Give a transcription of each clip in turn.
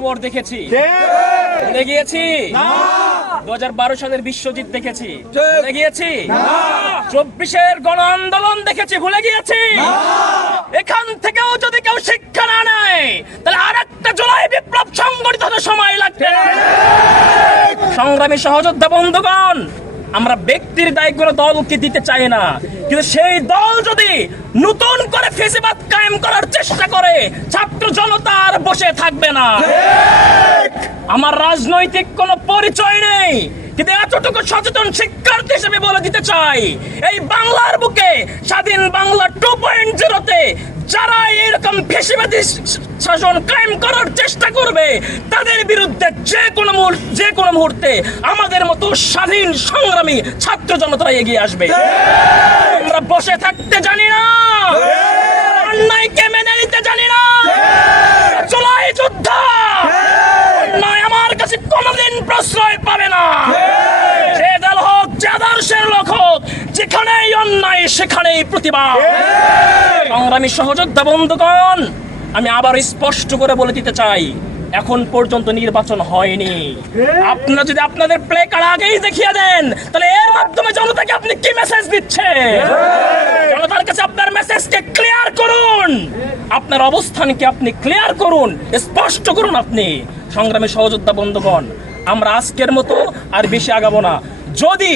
October দেখেছি। ভুলে গিয়েছি? দু হাজার বারো সালের বিশ্বজিৎ দেখেছি। ভুলে গিয়েছি? চব্বিশের গণ আন্দোলন দেখেছি ভুলে গিয়েছি? এখান থেকেও যদি কেউ শিক্ষা না নেয় তাহলে আর একটা জুলাই বিপ্লব সংগঠিত হতে সময় লাগবে। সংগ্রামী সহযোদ্ধা বন্ধুগণ আমরা ব্যক্তির দায় করে দলকে দিতে চাই না। কিন্তু সেই দল যদি নতুন করে ফেসিবাদ কায়েম করার চেষ্টা করে, ছাত্র জনতা আর বসে থাকবে না। আমার রাজনৈতিক কোনো পরিচয় নেই, কিন্তু এতটুকু সচেতন শিক্ষার্থী হিসেবে বলে দিতে চাই, এই বাংলার বুকে স্বাধীন বাংলা টু পয়েন্ট জিরোতে যারা এরকম ফেসিবাদী শাসন কায়েম করার চেষ্টা করবে। তাদের বিরুদ্ধে যে কোনো যে কোনো মুহূর্তে আমাদের মতো স্বাধীন, সংগ্রামী ছাত্র জনতা এগিয়ে আসবে। আমরা বসে থাকতে জানি না। অন্যায়কে মেনে নিতে জানি না। চলাই যোদ্ধা। অন্যায় আমার কাছে কোনোদিন প্রশ্রয় পাবে না। যে দল হোক, যে আদর্শের লোক হোক, যেখানেই অন্যায়, সেখানেই প্রতিবাদ। সংগ্রামী সহযোদ্ধা বন্ধুগণ আমি আবার স্পষ্ট করে বলে দিতে চাই এখন পর্যন্ত নির্বাচন হয়নি। আপনারা যদি আপনাদের প্লে কার্ড আগেই দেখিয়ে দেন তাহলে এর মাধ্যমে জনতাকে আপনি কি মেসেজ দিচ্ছেন? জনতার কাছে আপনার মেসেজকে ক্লিয়ার করুন। আপনার অবস্থানকে আপনি ক্লিয়ার করুন স্পষ্ট করুন আপনি। সংগ্রামী সহযোদ্ধা বন্ধুগণ আমরা আজকের মতো আর বেশি আগাবো না। যদি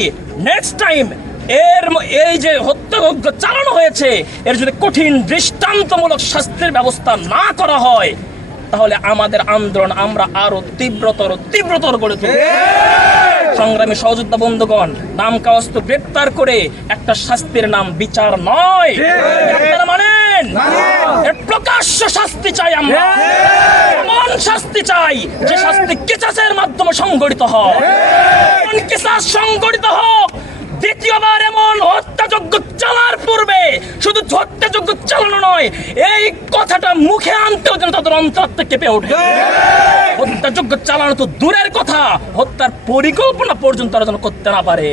নেক্সট টাইম এর এই যে হত্যাযজ্ঞ চালানো হয়েছে এর যদি কঠিন দৃষ্টান্তমূলক শাস্তির ব্যবস্থা না করা হয় তাহলে আমাদের আন্দোলন আমরা আরও তীব্রতর তীব্রতর করে তুলব। সংগ্রামী সহযোদ্ধা বন্ধুগণ নাম কাওয়াস্ত গ্রেপ্তার করে একটা শাস্তির নাম বিচার নয়। আপনারা মানেন? প্রকাশ্য শাস্তি চাই আমরা। এমন শাস্তি চাই যে শাস্তি কিসাসের মাধ্যমে সংগঠিত হয়। এমন সংগঠিত হোক দ্বিতীয়বার এমন হত্যাযজ্ঞ চালার পূর্বে শুধু হত্যাযজ্ঞ চালানো নয় এই কথাটা মুখে আনতে যেন তাদের অন্তর কেঁপে ওঠে। হত্যাযজ্ঞ চালানো তো দূরের কথা হত্যার পরিকল্পনা পর্যন্ত তারা যেন করতে না পারে।